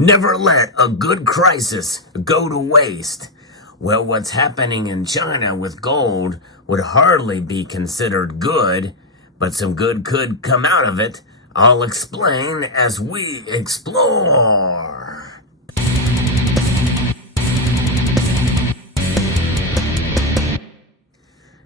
Never let a good crisis go to waste. Well, what's happening in China with gold would hardly be considered good, but some good could come out of it. I'll explain as we explore.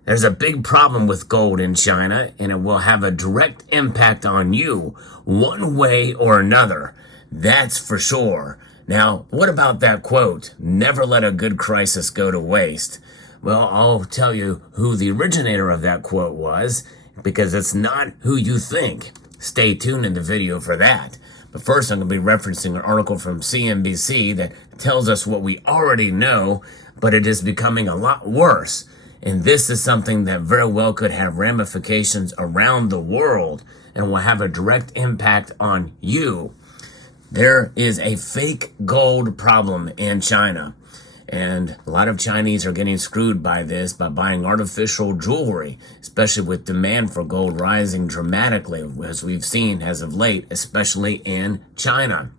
There's a big problem with gold in China, and it will have a direct impact on you, one way or another. That's for sure. Now, what about that quote, never let a good crisis go to waste? Well, I'll tell you who the originator of that quote was, because it's not who you think. Stay tuned in the video for that. But first, I'm going to be referencing an article from CNBC that tells us what we already know, but it is becoming a lot worse. And this is something that very well could have ramifications around the world and will have a direct impact on you. There is a fake gold problem in China. And a lot of Chinese are getting screwed by this by buying artificial jewelry, especially with demand for gold rising dramatically, as we've seen as of late, especially in China.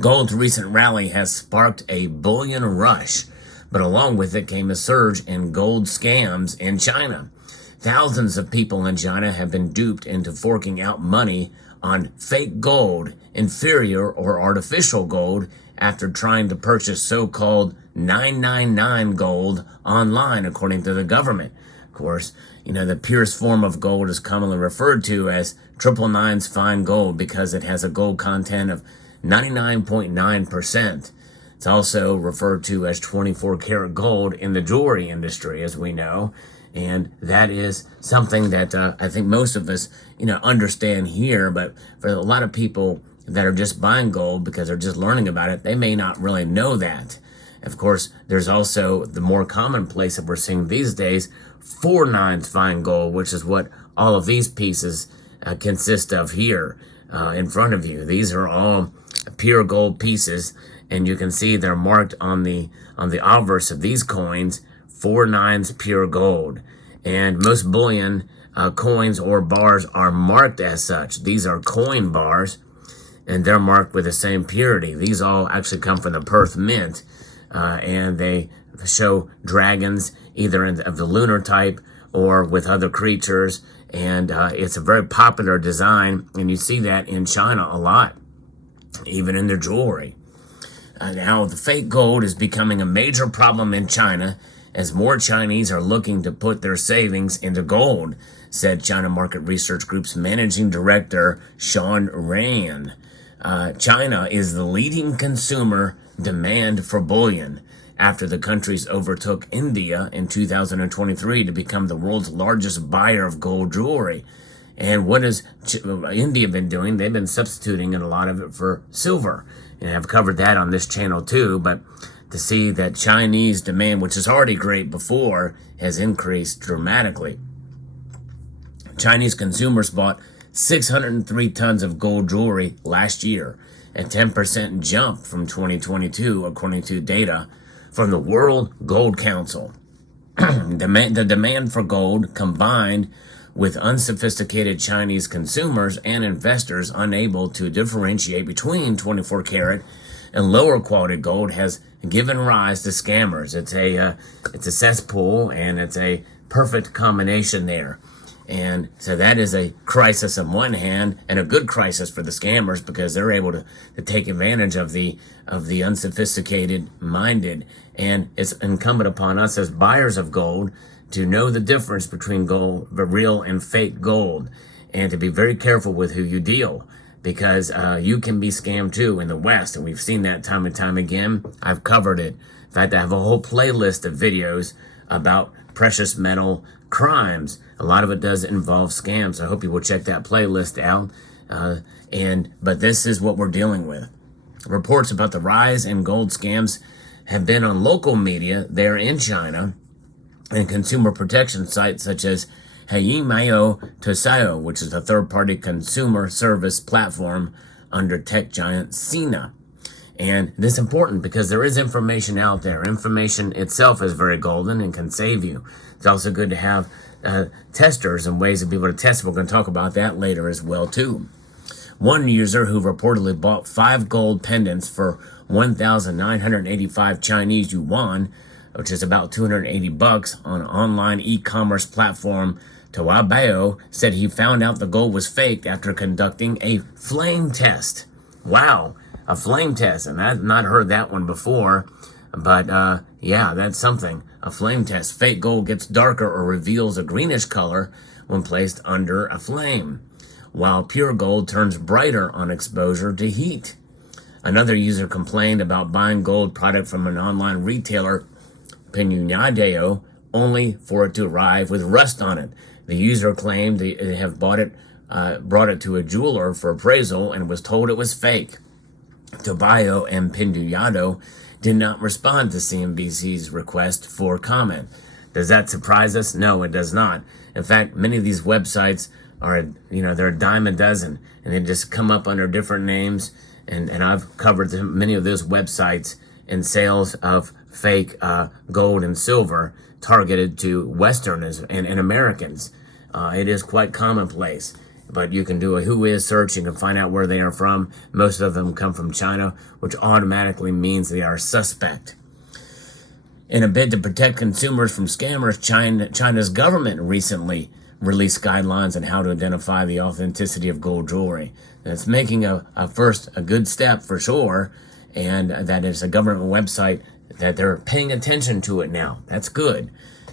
Gold's recent rally has sparked a bullion rush, but along with it came a surge in gold scams in China. Thousands of people in China have been duped into forking out money on fake gold, inferior or artificial gold, after trying to purchase so-called 999 gold online, according to the government. Of course, the purest form of gold is commonly referred to as 999's fine gold because it has a gold content of 99.9%. It's also referred to as 24 karat gold in the jewelry industry, as we know. And that is something that I think most of us, understand here. But for a lot of people that are just buying gold because they're just learning about it, they may not really know that. Of course, there's also the more commonplace that we're seeing these days, 4/9 fine gold, which is what all of these pieces consist of here in front of you. These are all pure gold pieces, and you can see they're marked on the obverse of these coins, 4/9 pure gold. And most bullion coins or bars are marked as such. These are coin bars, and they're marked with the same purity. These all actually come from the Perth Mint, and they show dragons either of the lunar type or with other creatures, and it's a very popular design, and you see that in China a lot, even in their jewelry. Now, the fake gold is becoming a major problem in China as more Chinese are looking to put their savings into gold, said China Market Research Group's managing director, Sean Ryan. China is the leading consumer demand for bullion after the countries overtook India in 2023 to become the world's largest buyer of gold jewelry. And what has India been doing? They've been substituting a lot of it for silver. And I've covered that on this channel too, but to see that Chinese demand, which is already great before, has increased dramatically. Chinese consumers bought 603 tons of gold jewelry last year, a 10% jump from 2022, according to data from the World Gold Council. The demand for gold, combined with unsophisticated Chinese consumers and investors unable to differentiate between 24 karat and lower quality gold, has given rise to scammers. It's a cesspool, and it's a perfect combination there. And so that is a crisis on one hand, and a good crisis for the scammers because they're able to take advantage of the unsophisticated minded. And it's incumbent upon us as buyers of gold to know the difference between gold, the real and fake gold, and to be very careful with who you deal, because you can be scammed too in the West, and we've seen that time and time again. I've covered it. In fact, I have a whole playlist of videos about precious metal crimes. A lot of it does involve scams. I hope you will check that playlist out. But this is what we're dealing with. Reports about the rise in gold scams have been on local media there in China and consumer protection sites such as Mayo Tosao, which is a third-party consumer service platform under tech giant Sina. And this is important because there is information out there. Information itself is very golden and can save you. It's also good to have testers and ways to be able to test. We're going to talk about that later as well, too. One user who reportedly bought 5 gold pendants for 1,985 Chinese yuan, which is about $280 on an online e-commerce platform Taobao, said he found out the gold was fake after conducting a flame test. Wow, a flame test, and I've not heard that one before, but yeah, that's something. A flame test. Fake gold gets darker or reveals a greenish color when placed under a flame, while pure gold turns brighter on exposure to heat. Another user complained about buying gold product from an online retailer, Pinyadeo, only for it to arrive with rust on it. The user claimed they have brought it to a jeweler for appraisal and was told it was fake. Taobao and Pinyado did not respond to CNBC's request for comment. Does that surprise us? No, it does not. In fact, many of these websites are, they're a dime a dozen, and they just come up under different names. And I've covered many of those websites in sales of fake gold and silver targeted to Westerners and Americans. It is quite commonplace. But you can do a who is search. You can find out where they are from. Most of them come from China, which automatically means they are suspect. In a bid to protect consumers from scammers, China's government recently released guidelines on how to identify the authenticity of gold jewelry. That's making a good step for sure, and that is a government website that they're paying attention to it now. That's good.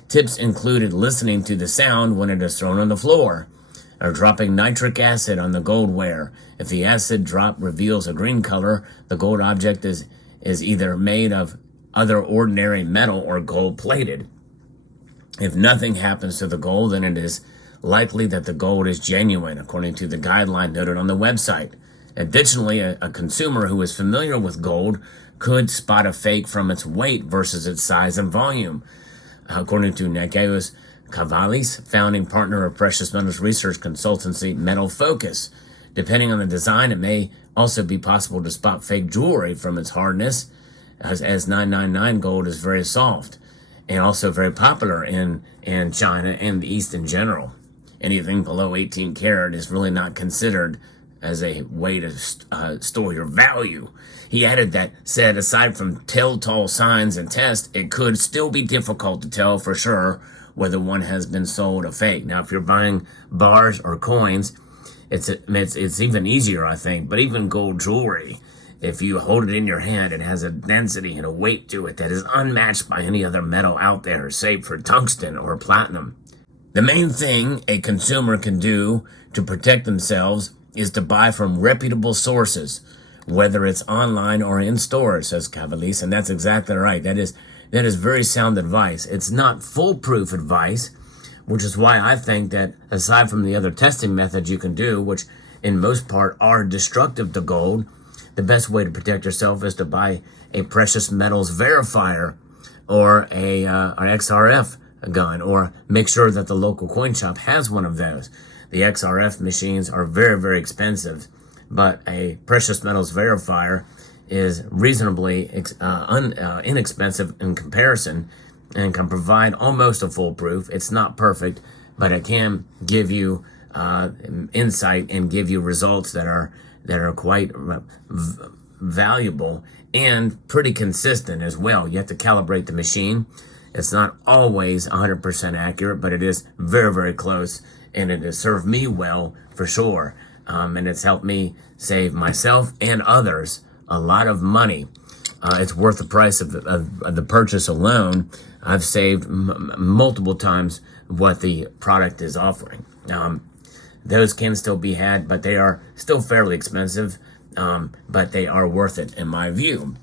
Tips included listening to the sound when it is thrown on the floor, or dropping nitric acid on the goldware. If the acid drop reveals a green color, the gold object is either made of other ordinary metal or gold plated. If nothing happens to the gold, then it is likely that the gold is genuine, according to the guideline noted on the website. Additionally, a consumer who is familiar with gold could spot a fake from its weight versus its size and volume. According to Nicolas Cavalis, founding partner of precious metals research consultancy Metal Focus. Depending on the design, it may also be possible to spot fake jewelry from its hardness, as 999 gold is very soft and also very popular in China and the East in general. Anything below 18 karat is really not considered as a way to store your value. He added that, said aside from telltale signs and tests, it could still be difficult to tell for sure whether one has been sold a fake. Now, if you're buying bars or coins, it's even easier, I think. But even gold jewelry, if you hold it in your hand, it has a density and a weight to it that is unmatched by any other metal out there, save for tungsten or platinum. The main thing a consumer can do to protect themselves is to buy from reputable sources, whether it's online or in stores, says Cavalis, and that's exactly right. That is very sound advice. It's not foolproof advice, which is why I think that aside from the other testing methods you can do, which in most part are destructive to gold, the best way to protect yourself is to buy a precious metals verifier or an XRF gun, or make sure that the local coin shop has one of those. The XRF machines are very, very expensive, but a precious metals verifier is reasonably inexpensive in comparison and can provide almost a foolproof. It's not perfect, but it can give you insight and give you results that are quite valuable and pretty consistent as well. You have to calibrate the machine. It's not always 100% accurate, but it is very, very close, and it has served me well for sure. And it's helped me save myself and others a lot of money. It's worth the price of the purchase alone. I've saved multiple times what the product is offering. Those can still be had, but they are still fairly expensive, but they are worth it in my view.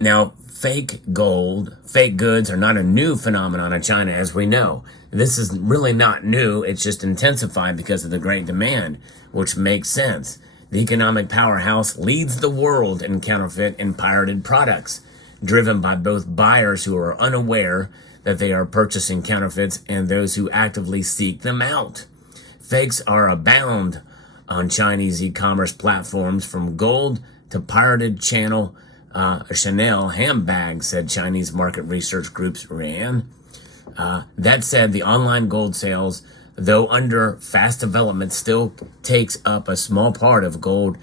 Now, fake goods are not a new phenomenon in China, as we know. This is really not new. It's just intensified because of the great demand, which makes sense. The economic powerhouse leads the world in counterfeit and pirated products, driven by both buyers who are unaware that they are purchasing counterfeits and those who actively seek them out. Fakes are abound on Chinese e-commerce platforms, from gold to pirated Chanel handbags, said Chinese market research groups ran. That said, the online gold sales though under fast development, still takes up a small part of gold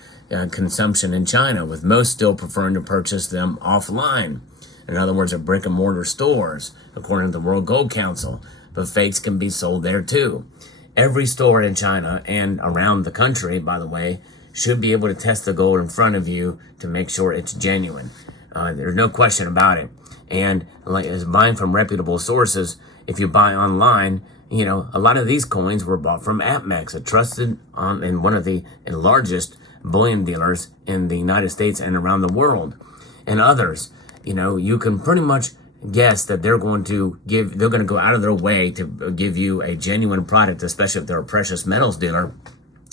consumption in China, with most still preferring to purchase them offline. In other words, at brick and mortar stores, according to the World Gold Council. But fakes can be sold there too. Every store in China and around the country, by the way, should be able to test the gold in front of you to make sure it's genuine. There's no question about it. And like as buying from reputable sources, if you buy online, you know, a lot of these coins were bought from APMEX, a trusted and one of the largest bullion dealers in the United States and around the world. And others, you know, you can pretty much guess that they're going to go out of their way to give you a genuine product, especially if they're a precious metals dealer.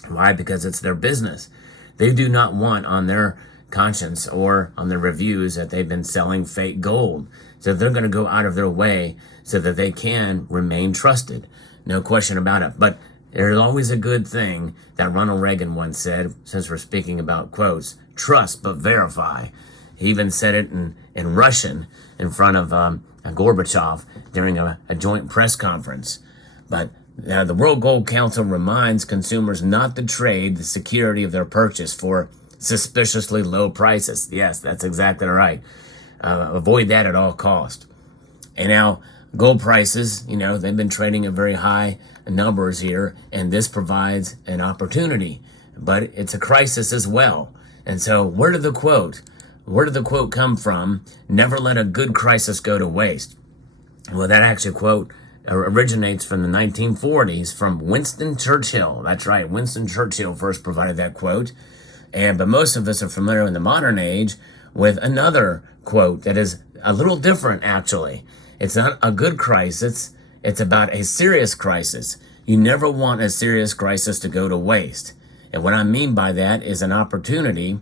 Why? Because it's their business. They do not want on their conscience or on their reviews that they've been selling fake gold. So they're going to go out of their way so that they can remain trusted. No question about it. But there's always a good thing that Ronald Reagan once said, since we're speaking about quotes, trust but verify. He even said it in Russian in front of Gorbachev during a joint press conference. But the World Gold Council reminds consumers not to trade the security of their purchase for suspiciously low prices. Yes, that's exactly right. Avoid that at all cost. And now gold prices, you know, they've been trading at very high numbers here, and this provides an opportunity. But it's a crisis as well. And so where did the quote come from? Never let a good crisis go to waste. Well, that actually quote originates from the 1940s from Winston Churchill. That's right, Winston Churchill first provided that quote. But most of us are familiar in the modern age with another quote that is a little different, actually. It's not a good crisis. It's about a serious crisis. You never want a serious crisis to go to waste. And what I mean by that is an opportunity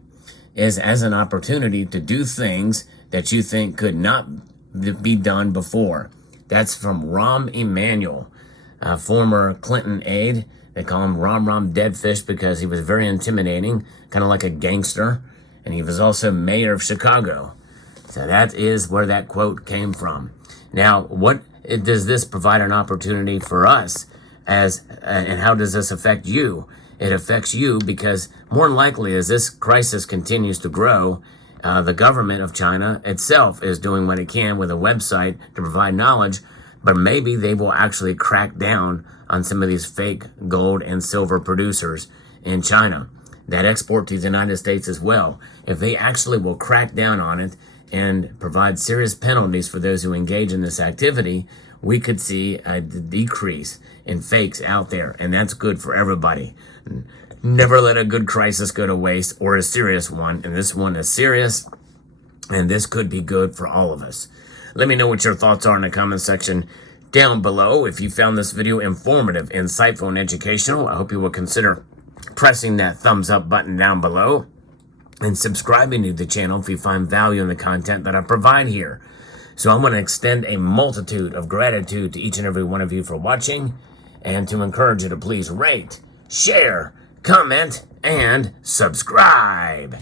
to do things that you think could not be done before. That's from Rahm Emanuel, a former Clinton aide. They call him Rom Deadfish because he was very intimidating, kind of like a gangster. And he was also mayor of Chicago. So that is where that quote came from. Now, does this provide an opportunity for us and how does this affect you? It affects you because more than likely as this crisis continues to grow, the government of China itself is doing what it can with a website to provide knowledge, but maybe they will actually crack down on some of these fake gold and silver producers in China that export to the United States as well. If they actually will crack down on it and provide serious penalties for those who engage in this activity, we could see a decrease in fakes out there, and that's good for everybody. Never let a good crisis go to waste, or a serious one, and this one is serious, and this could be good for all of us. Let me know what your thoughts are in the comment section down below. If you found this video informative, insightful, and educational, I hope you will consider pressing that thumbs up button down below and subscribing to the channel if you find value in the content that I provide here. So I'm going to extend a multitude of gratitude to each and every one of you for watching, and to encourage you to please rate, share, comment, and subscribe.